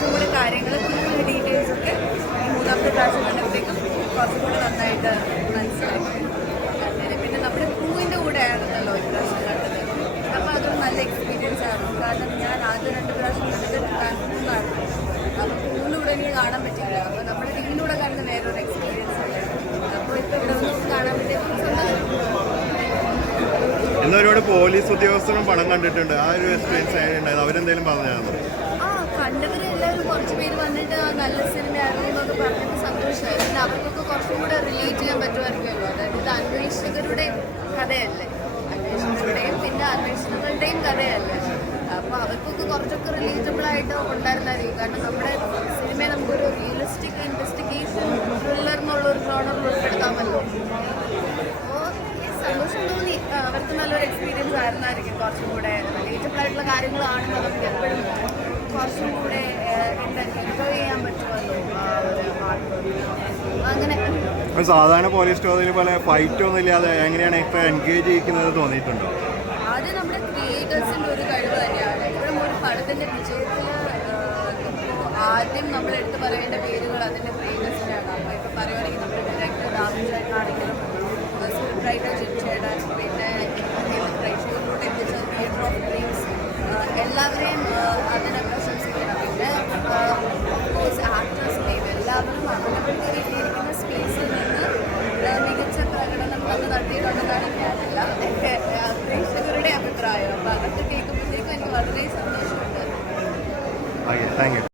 കുറച്ചും കൂടി കാര്യങ്ങൾ ഡീറ്റെയിൽസ് ഒക്കെ മൂന്നാമത്തെ പ്രാവശ്യം കണ്ടപ്പോഴേക്കും കുറച്ചും കൂടി നന്നായിട്ട് മനസ്സിലാക്കി പിന്നെ നമ്മുടെ പൂവിന്റെ കൂടെ ആയിരുന്നല്ലോ പ്രാവശ്യം കണ്ടത്. അപ്പോൾ അതൊരു നല്ല എക്സ്പീരിയൻസ് ആയിരുന്നു കാരണം ഞാൻ ആദ്യ രണ്ട് പ്രാവശ്യം കണ്ടിട്ട് കണ്ടായിരുന്നു അപ്പോൾ പൂവിലൂടെ എനിക്ക് കാണാൻ പറ്റില്ല അപ്പോൾ നമ്മുടെ വീടിലൂടെ കാണുന്ന വേറൊരു എക്സ്പീരിയൻസ് അപ്പോൾ ഇപ്പോൾ ഇവിടെ ഒന്നും കാണാൻ പറ്റിയ ഒരുപാട് പോലീസ് ഉദ്യോഗസ്ഥരും പണം കണ്ടിട്ടുണ്ട്. ആ ഒരു എക്സ്പീരിയൻസ് ആയിട്ടുണ്ടായിരുന്നു അവരെന്തെങ്കിലും പറഞ്ഞായിരുന്നു? ആ കണ്ടവരെല്ലാവരും കുറച്ച് പേര് വന്നിട്ട് നല്ല സിനിമയായിരുന്നു എന്നൊക്കെ പറഞ്ഞിട്ട് സന്തോഷമായി. പിന്നെ അവർക്കൊക്കെ കുറച്ചും കൂടെ റിലേറ്റ് ചെയ്യാൻ പറ്റുമായിരിക്കുമല്ലോ. അതായത് ഇത് അന്വേഷകരുടെ കഥയല്ലേ? അന്വേഷകരുടെയും പിന്നെ അന്വേഷണങ്ങളുടെയും കഥയല്ലേ? അപ്പോൾ അവർക്കൊക്കെ കുറച്ചൊക്കെ റിലേറ്റബിൾ ആയിട്ട് ഉണ്ടായിരുന്നായിരിക്കും. കാരണം നമ്മുടെ സിനിമയെ നമുക്കൊരു റിയലിസ്റ്റിക് ഇൻവെസ്റ്റിഗേഷൻ ത്രില്ലർ എന്നുള്ള ഒരു ജോണറിൽ ഉൾപ്പെടുത്താമല്ലോ. സന്തോഷം തോന്നി. അവർക്ക് നല്ലൊരു എക്സ്പീരിയൻസ് ആയിരുന്നായിരിക്കും കുറച്ചും കൂടെ റിലേറ്റബിൾ കാര്യങ്ങളാണ് കാര്യങ്ങളാണെങ്കിൽ നമുക്ക് എപ്പോഴും സാധാരണ പോലീസ് സ്റ്റോറിൽ പോലെ ഫൈറ്റ് ഒന്നും ഇല്ലാതെ എങ്ങനെയാണ് ഇത്ര എൻഗേജ് ചെയ്യിക്കുന്നത് തോന്നിയിട്ടുണ്ടോ? ആദ്യം നമ്മൾ എടുത്തു പറയേണ്ട പേരുകൾ അതിന്റെ ക്രിയേറ്റേഴ്സിനാണ് അപ്പൊ ഇപ്പൊ പറയുകയാണെങ്കിൽ നമ്മുടെ ഡയറക്ടർ രാമചേട്ടനാണെങ്കിലും റൈറ്റർ ജിൻചേട്ടൻ പിന്നെ പ്രേക്ഷകരിലൂടെ എത്തിച്ച തിയേറ്റർ ഓഫ് ഡ്രീംസ് എല്ലാവരെയും അതിനെ പ്രശംസിക്കണം പിന്നെ വന്ന് നടത്തിയിട്ടുണ്ടെന്നാണ് എനിക്ക് അറിയില്ല. പ്രേക്ഷകരുടെ അഭിപ്രായം. അപ്പോൾ അതൊക്കെ കേൾക്കുമ്പോഴത്തേക്കും എനിക്ക് വളരെ സന്തോഷമുണ്ട്. Thank you